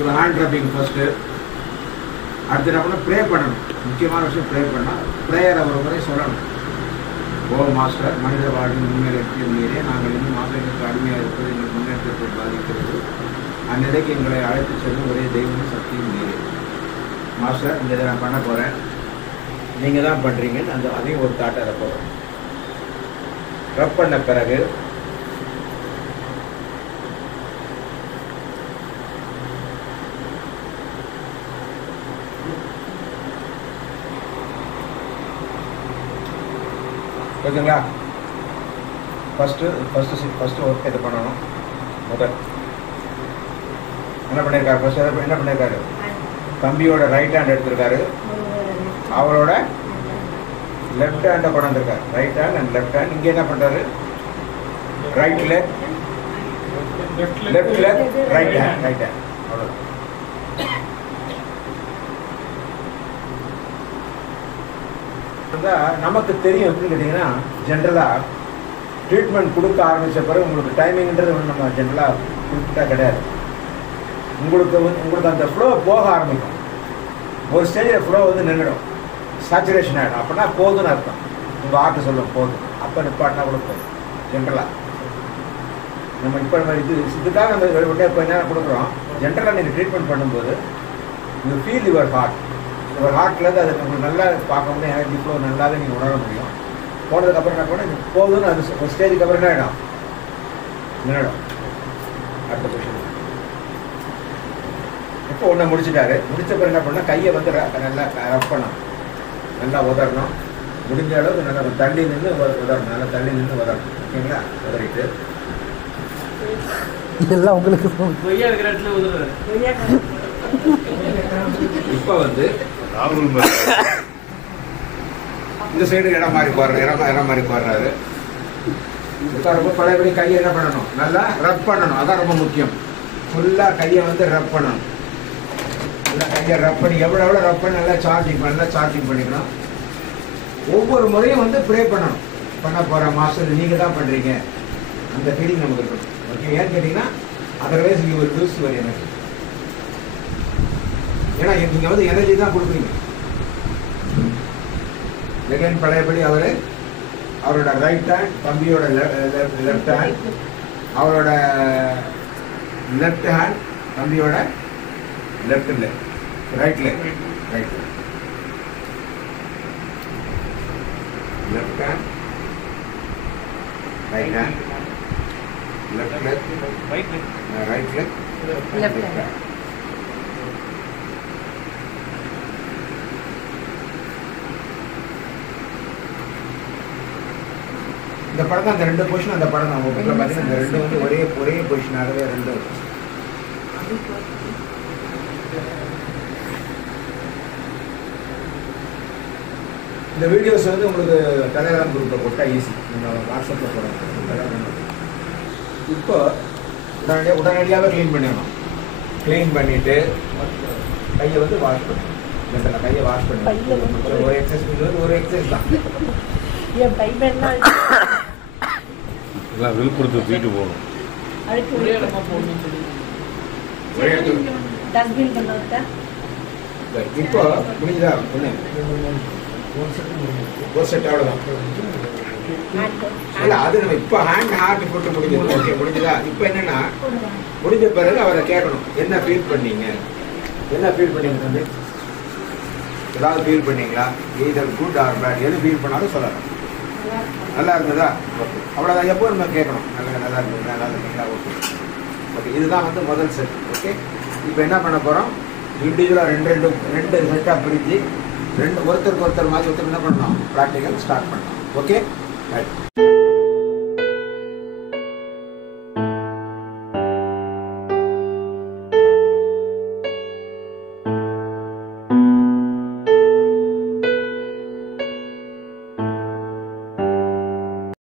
ஒரு hand rubbing first. அடுத்து என்ன பண்ணணும், ப்ரே பண்ணணும். முக்கியமான விஷயம் ப்ரே பண்ணால் ப்ரேயரை ஒரு முறை சொல்லணும். ஓ மாஸ்டர், மனித வாழ்வின் முன்னேற்றத்தின் மீறே நாங்கள் இன்னும் மாசங்களுக்கு அடிமையாக இருப்பது எங்கள் முன்னேற்றத்தை பாதிக்கிறது. அந்நிலைக்கு எங்களை அழைத்து செல்லும் ஒரே தெய்வம் சக்தியும் நீரே. மாஸ்டர், இந்த இதை நான் பண்ண போகிறேன், நீங்கள் தான் பண்ணுறீங்கன்னு அதையும் ஒரு தாட்டை அதை போகிறோம். ரப் பண்ண பிறகு ஓகேங்களா, ஃபஸ்ட்டு ஒர்க் இது பண்ணணும். முதல் என்ன பண்ணியிருக்காரு, ஃபஸ்ட்டு என்ன பண்ணியிருக்காரு, தம்பியோட ரைட் ஹேண்ட் எடுத்திருக்காரு, அவரோட லெஃப்ட் ஹேண்டை கொண்டு வந்திருக்காரு. Right hand and left hand. இங்கே என்ன பண்ணுறாரு, right leg left leg right hand. அவ்வளோ. நமக்கு தெரியும் எப்படின்னு கேட்டிங்கன்னா, ஜென்ரலாக ட்ரீட்மெண்ட் கொடுக்க ஆரம்பித்த பிறகு உங்களுக்கு டைமிங்கிறது ஒன்று நம்ம ஜென்ரலாக குறிப்பிட்டா கிடையாது. உங்களுக்கு அந்த ஃப்ளோ போக ஆரம்பிக்கும். ஒரு ஸ்டேஜில் ஃப்ளோ வந்து நின்றுடும், சேச்சுரேஷன் ஆகிடும். அப்படின்னா போதுன்னு அர்த்தம். உங்கள் ஆர்ட்டு சொல்லும் போதும், அப்போ நிப்பாட்டினா கூட போதும். ஜென்ரலாக நம்ம இப்போ இதுக்காக நம்ம உடனே இப்போ என்ன கொடுக்குறோம், ஜென்ரலாக நீங்கள் ட்ரீட்மெண்ட் பண்ணும்போது யூ ஃபீல் யுவர் ஹார்ட்லேருந்து அதை உங்களுக்கு நல்லா பார்க்க முடியும், எனர்ஜி ஃப்ளோ நல்லாவே நீங்கள் உணர முடியும். போனதுக்கப்புறம் என்ன பண்ண போதும்னு அது ஒரு ஸ்டேஜுக்கு அப்புறம் என்ன ஆகிடும், நின்றுடும். அடுத்த கொஷின். இப்போ ஒன்று முடிச்சுட்டாரு. முடிச்ச பிறகு என்ன பண்ணால் கையை வந்து நல்லா ரப் பண்ணணும், நல்லா உதறணும். முடிஞ்ச அளவுக்கு நல்லா தள்ளி நின்று உதறணும், நல்லா தள்ளி நின்று உதறணும். ஓகேங்களா, உதறிட்டு இதெல்லாம் உங்களுக்கு இப்போ வந்து இந்த சைடு இடம் மாதிரி போடுறாரு. இப்போ ரொம்ப பழையபடி கையை என்ன பண்ணணும், நல்லா ரப் பண்ணணும். அதான் ரொம்ப முக்கியம். ஃபுல்லாக கையை வந்து ரப் பண்ணணும். நல்லா கையை ரப் பண்ணி எவ்வளோ ரப் பண்ணி நல்லா சார்ஜிங் பண்ணிக்கணும். ஒவ்வொரு முறையும் வந்து ப்ரே பண்ணணும். பண்ண போகிற மாஸ்டர் நீங்கள் தான் பண்ணுறீங்க, அந்த ஃபீலிங் நமக்கு இருக்கணும். ஓகே, ஏன்னு கேட்டிங்கன்னா otherwise you will lose your energy. ஏன்னா நீங்கள் வந்து எனர்ஜி தான் கொடுக்குறீங்க. செகண்ட் பழையபடி அவரோட ரைட் ஹேண்ட், தம்பியோட லெஃப்ட் ஹேண்ட், அவரோட லெஃப்ட் ஹேண்ட், தம்பியோட left leg, right leg, right left hand, right hand, left leg, right leg, left hand. இந்த படம் தான், அந்த ரெண்டு பொசிஷன் அந்த படம் தான். உங்கள் பார்த்தீங்கன்னா இந்த ரெண்டு வந்து ஒரே பொசிஷனாகவே ரெண்டு. இந்த வீடியோஸ் வந்து உங்களுக்கு டெலிகிராம் குரூப்பில் போட்டால் ஈஸி, நீங்கள் வாட்ஸ்அப்பில் போடணும். இப்போ உடனடியாகவே க்ளீன் பண்ணிடணும். க்ளீன் பண்ணிவிட்டு கையை வந்து வாஷ் பண்ணணும். ஜென்ரலாக கையை வாஷ் பண்ணணும். ஒரு எக்ஸசைஸ் தான். விழுப்புரத்து வீட்டு போகணும். இப்போ முடிஞ்சதா, ஒரு செட் அவ்வளோதான். இல்லை, அது நம்ம இப்போ ஹார்ட் போட்டு முடிஞ்சது. ஓகே, முடிஞ்சதா? இப்போ என்னன்னா, முடிஞ்ச பிறகு அவரை கேட்கணும், என்ன ஃபீல் பண்ணீங்க தம்பி, ஏதாவது ஃபீல் பண்ணீங்களா, எய்தர் குட் ஆர் பேட், எது ஃபீல் பண்ணாலும் சொல்லலாம். நல்லா இருந்ததா, ஓகே, அவ்வளோதான். எப்போ நம்ம கேட்கணும், நல்லா இருந்தீங்களா, ஓகே. ஓகே, இதுதான் வந்து முதல் செட். ஓகே, இப்போ என்ன பண்ண போகிறோம், இண்டிவிஜுவலாக ரெண்டு செட்டாக பிரித்து ஒருத்தருக்கு ஒருத்தர் மாதிரி என்ன பண்ணணும், ப்ராக்டிக்கல் ஸ்டார்ட் பண்ணலாம். Okay, right.